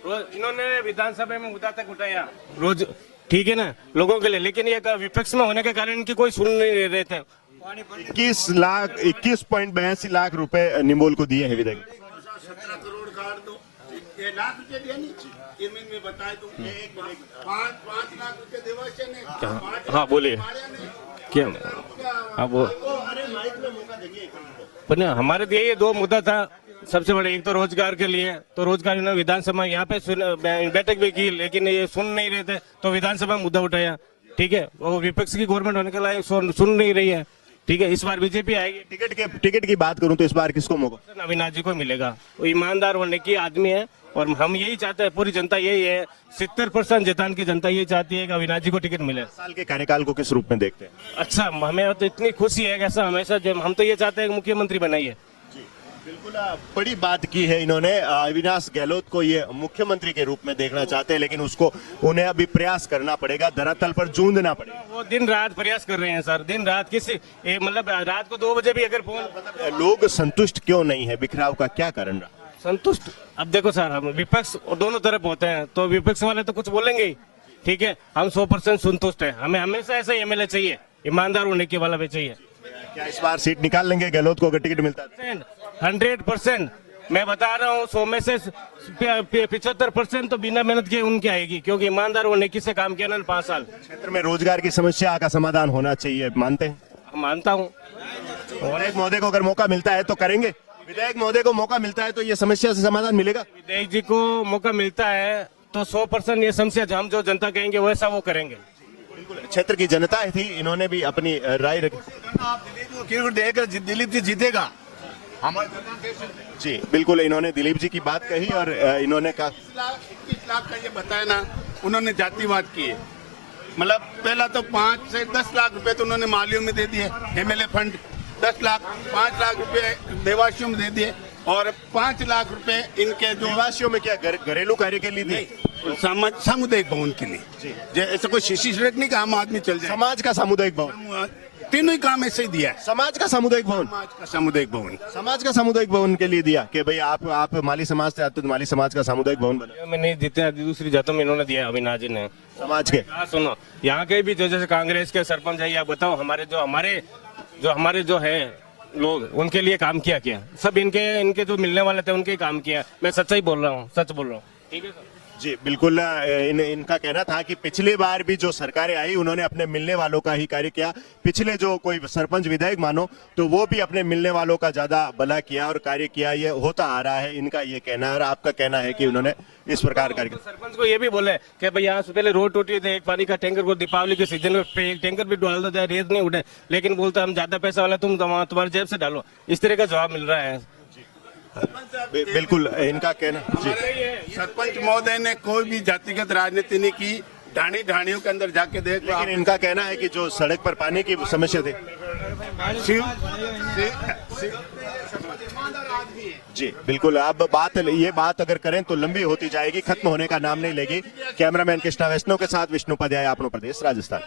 इन्होंने विधानसभा में मुद्दा तक उठाया रोज, ठीक है ना, लोगों के लिए, लेकिन ये विपक्ष में होने के कारण इनकी कोई सुन नहीं रहे थे। 21.82 लाख रुपए निम्बोल को दिए हैं विधायक। 17 करोड़ काट दो, ये लाख रुपए दिया नहीं, में बताए तो 5 लाख रुपए देवाशन ने। हाँ बोलिए क्या? हाँ वो पर हमारे लिए ये दो मुद्दा था सबसे बड़े, एक तो रोजगार के लिए, तो रोजगार इन्होंने विधानसभा यहाँ पे बैठक भी की, लेकिन ये सुन नहीं रहे थे, तो विधानसभा में मुद्दा उठाया, ठीक है। वो विपक्ष की गवर्नमेंट होने के लिए सुन नहीं रही है, ठीक है। इस बार बीजेपी आएगी। टिकट की बात करूं तो इस बार किसको मौका? अविनाश जी को मिलेगा, वो ईमानदार होने की आदमी है, और हम यही चाहते हैं, पूरी जनता यही है, 70% जैतान की जनता यही चाहती है कि अविनाश जी को टिकट मिले। साल के कार्यकाल को किस रूप में देखते हैं? अच्छा, हमें तो इतनी खुशी है, ऐसा हमेशा हम तो ये चाहते हैं कि मुख्यमंत्री बनाइए। बिल्कुल बड़ी बात की है इन्होंने। अविनाश गहलोत को ये मुख्यमंत्री के रूप में देखना चाहते हैं, लेकिन उसको उन्हें अभी प्रयास करना पड़ेगा, धरातल पर जूझना पड़ेगा। वो दिन रात प्रयास कर रहे हैं सर, दिन रात, किसी मतलब रात को 2 बजे भी अगर फोन। लोग संतुष्ट क्यों नहीं है? बिखराव का क्या कारण रहा? संतुष्ट, अब देखो सर, हम विपक्ष दोनों तरफ होते हैं, तो विपक्ष वाले तो कुछ बोलेंगे ही, ठीक है। हम 100% संतुष्ट है, हमें हमेशा ऐसा एमएलए चाहिए, ईमानदार होने के वाला भी चाहिए। क्या इस बार सीट निकाल लेंगे गहलोत को अगर टिकट मिलता है? 100% मैं बता रहा हूँ, 100 में से 75% तो बिना मेहनत के उनकी आएगी, क्योंकि ईमानदार होने की से काम किया ना 5 साल। क्षेत्र में रोजगार की समस्या का समाधान होना चाहिए, मानते हैं? मानता हूँ। विधायक महोदय को अगर मौका मिलता है तो करेंगे? विधायक महोदय को मौका मिलता है तो ये समस्या से समाधान मिलेगा? विधायक जी को मौका मिलता है तो 100% ये समस्या हम जो जनता कहेंगे वैसा वो करेंगे। क्षेत्र की जनता थी, इन्होंने भी अपनी राय रखी। दिलीप जी जीतेगा जी बिल्कुल, इन्होंने दिलीप जी की बात कही और इन्होंने कहा 21 लाख का ये बताया ना, उन्होंने जातिवाद किए, मतलब पहला तो 5 से 10 लाख रुपए तो उन्होंने मालियों में दे दिए, एमएलए फंड 10 लाख, 5 लाख रुपए देवासियों में दे दिए, और 5 लाख रुपए इनके जो देवासियों में क्या घरेलू कार्य के लिए दिए? सामुदायिक भवन के लिए, ऐसा कोई शिशी सड़क नहीं कि आम आदमी चल जाए। समाज का सामुदायिक भवन, तीनों ही काम ऐसे ही दिया है। समाज का सामुदायिक भवन, समाज का सामुदायिक भवन के लिए दिया कि भाई आप माली समाज से आते, तो माली समाज का सामुदायिक भवन बना। में नहीं देते, दूसरी जातों में इन्होंने दिया अविनाश जी ने। समाज के सुनो, यहाँ के भी जो जैसे कांग्रेस के सरपंच है, या बताओ हमारे जो है लोग, उनके लिए काम किया क्या? सब इनके जो मिलने वाले थे उनके काम किया। मैं सच्चाई बोल रहा हूँ, सच बोल रहा हूँ, ठीक है सर। जी बिल्कुल, इनका कहना था कि पिछली बार भी जो सरकारें आई उन्होंने अपने मिलने वालों का ही कार्य किया। पिछले जो कोई सरपंच विधायक मानो तो वो भी अपने मिलने वालों का ज्यादा भला किया और कार्य किया, ये होता आ रहा है, इनका ये कहना है। और आपका कहना है कि उन्होंने इस प्रकार कार्य किया। सरपंच को ये भी बोले कि भाई यहाँ से पहले रोड टूटी थे, एक पानी का टैंकर को दीपावली के सीजन में एक टैंकर भी डाल दो, रेत नहीं उठे, लेकिन बोलते हम ज्यादा पैसा वाला तुम तुम्हारे जेब से डालो। इस तरह का जवाब मिल रहा है। बिल्कुल, इनका कहना जी, सरपंच महोदय ने कोई भी जातिगत राजनीति नहीं की, ढाणियों के अंदर जाके देख। लेकिन इनका कहना है कि जो सड़क पर पानी की समस्या थी, जी बिल्कुल, अब ये बात अगर करें तो लंबी होती जाएगी, खत्म होने का नाम नहीं लेगी। कैमरामैन कृष्णा वैष्णव के साथ विष्णु उपाध्याय, अपनो प्रदेश, राजस्थान।